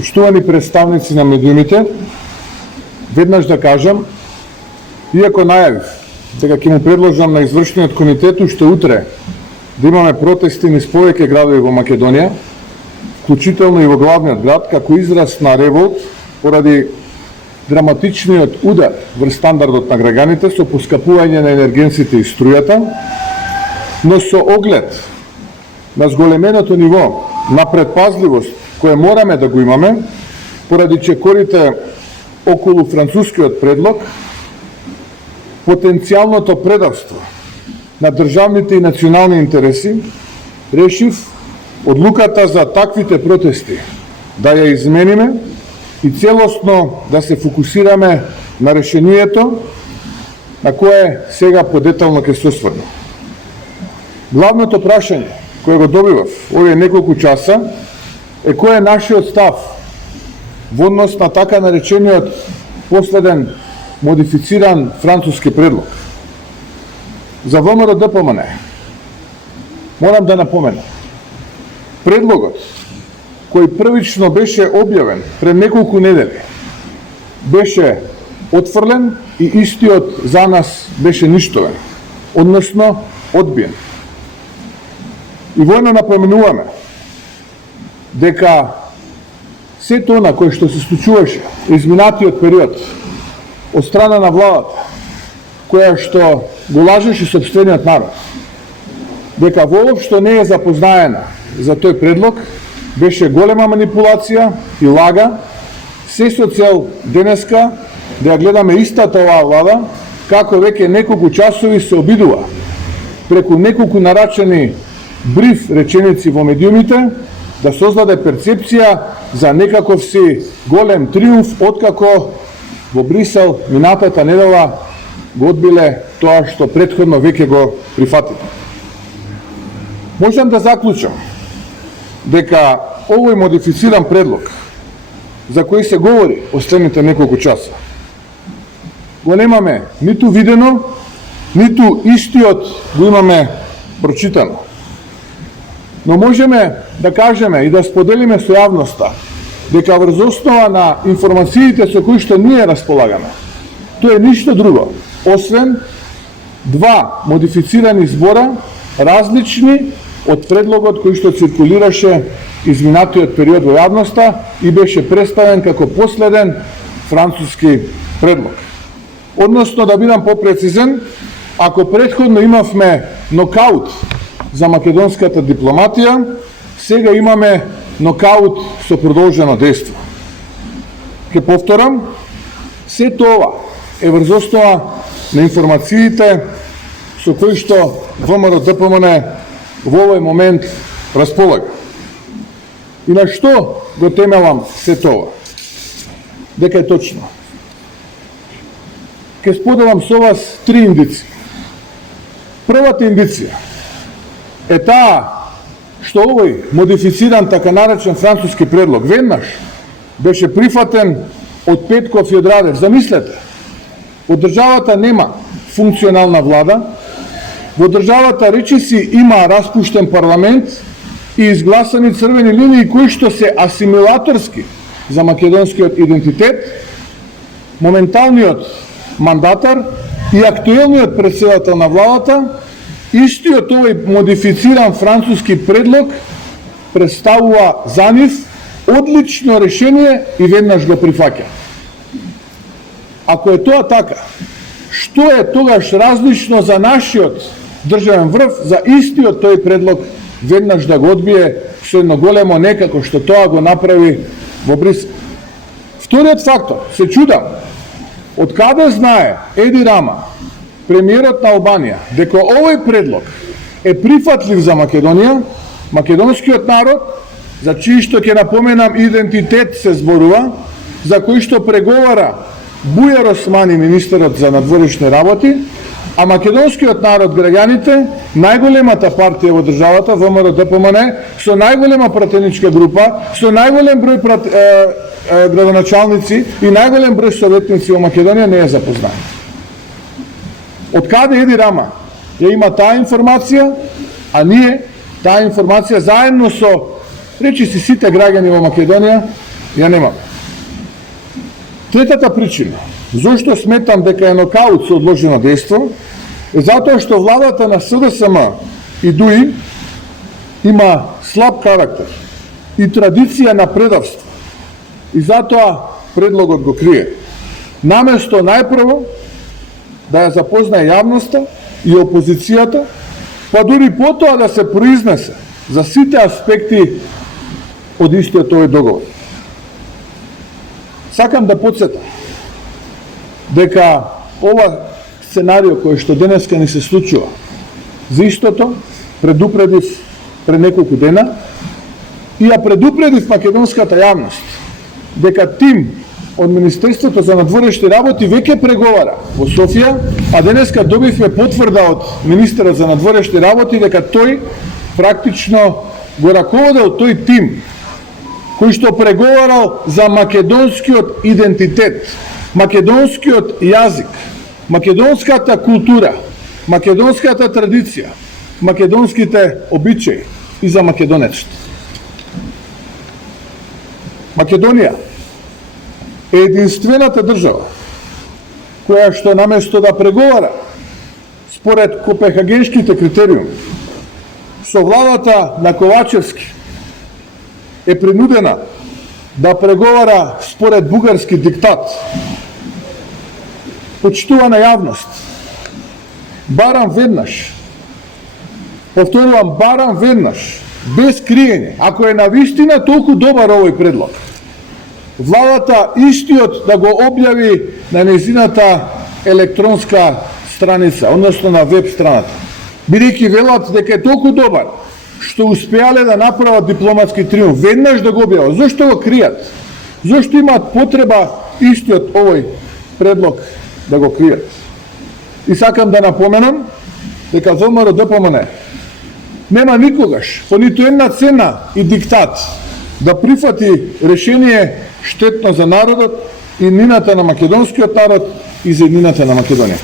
Почитувани представници на медиумите, веднаш да кажам, иако најавив дека ќе му предложам на извршниот комитет уште утре да имаме протести низ повеќе градови во Македонија, вклучително и во главниот град, како израз на револт поради драматичниот удар врз стандардот на граѓаните со поскапување на енергенците и струјата, но со оглед на зголеменото ниво на предпазливост кое мораме да го имаме, поради чекорите околу францускиот предлог, потенцијалното предавство на државните и национални интереси, решив одлуката за таквите протести да ја измениме и целосно да се фокусираме на решението на кое сега подетално ќе се осврнем. Главното прашање кое го добивав овие неколку часа е кој е нашиот став во однос на така наречениот последен модифициран француски предлог. За ВМРО-ДПМН морам да напоменам, предлогот кој првично беше објавен пред неколку недели беше отфрлен и истиот за нас беше ништовен, односно одбиен. И воено напоменуваме дека сето она кое што се случуваше изминатиот период од страна на владата, која што го лажеше сопствениот народ, дека воопшто не е запознаена за тој предлог, беше голема манипулација и лага, се со цел денеска да ја гледаме истата оваа влада, како веќе неколку часови се обидува преку неколку нарачани бриф реченици во медиумите да создаде перцепција за некаков си голем триумф, откако во Брисел минатата недела го одбиле тоа што претходно веќе го прифатиле. Можам да заклучам дека овој модифициран предлог за кој се говори последните неколку часа го немаме ниту видено, ниту истиот го имаме прочитано. Но можеме да кажеме и да споделиме со јавноста дека врз основа на информациите со кои што ние располагаме, тоа е ништо друго, освен два модифицирани збора, различни од предлогот кој што циркулираше изминатиот период во јавноста и беше представен како последен француски предлог. Односно, да бидам попрецизен, ако претходно имавме нокаут за македонската дипломатија, сега имаме нокаут со продолжено дејство. Ке повторам, се тоа е врз основа на информациите со кои што ВМРО-ДПМН во овој момент располага. И на што го темелам се тоа? Дека е точно. Ке споделам со вас три индици. Првата индиција е таа што овој модифициран така наречен француски предлог веднаш беше прифатен од Петков и од Радев. Замислете, во државата нема функционална влада, во државата речиси има распуштен парламент и изгласани црвени линии кои што се асимилаторски за македонскиот идентитет, моменталниот мандатар и актуелниот претседател на владата, истиот овој модифициран француски предлог представува за нив одлично решение и веднаш го прифаќа. Ако е тоа така, што е тогаш различно за нашиот државен врв, за истиот тој предлог веднаш да го одбие со едно големо некако што тоа го направи во Брисел? Вториот фактор, се чудам, од каде знае Еди Рама, премиерот на Албанија, дека овој предлог е прифатлив за Македонија, македонскиот народ, за чиј што ќе напоменам идентитет се зборува, за кој што преговара Бујар Османи, министерот за надворешни работи, а македонскиот народ, граѓаните, најголемата партија во државата, ВМРО-ДПМН, со најголема пратеничка група, со најголем број градоначалници и најголем број советници во Македонија не е запознат. Од каде Еди Рама ја има таа информација, а ние таа информација заедно со речиси сите граѓани во Македонија ја немаме. Третата причина, зошто сметам дека е нокаут со одложено дејство, е затоа што владата на СДСМ и ДУИ има слаб карактер и традиција на предавство. И затоа предлогот го крие. Наместо најпрво да ја запознае јавноста и опозицијата, па дури потоа да се произнесе за сите аспекти од истиот овој договор. Сакам да подсетам дека ова сценарио кој што денеска ни се случува, за истото предупредив пред неколку дена и ја предупредив македонската јавност дека тим од Министерството за надворешни работи веќе преговара во Софија, а денеска добивме потврда од министерот за надворешни работи дека тој практично го раководел тој тим кој што преговарал за македонскиот идентитет, македонскиот јазик, македонската култура, македонската традиција, македонските обичаи и за македонеците. Македонија е единствената држава која што наместо да преговара според копенхагенските критериуми со владата на Ковачевски е принудена да преговара според бугарски диктат. Почитувана јавност, барам веднаш, повторувам, барам веднаш, без криење, ако е навистина толку добар овој предлог, владата истиот да го објави на незината електронска страница, односно на веб страната, бидејќи велат дека е толку добар, што успеале да направат дипломатски триумф, веднаш да го објават. Зошто го кријат? Зошто имаат потреба истиот овој предлог да го кријат? И сакам да напоменам дека ВМРО ДПМН нема никогаш, по ниту една цена и диктат, да прифати решение штетно за народот и еднината на македонскиот народ и за еднината на Македонија.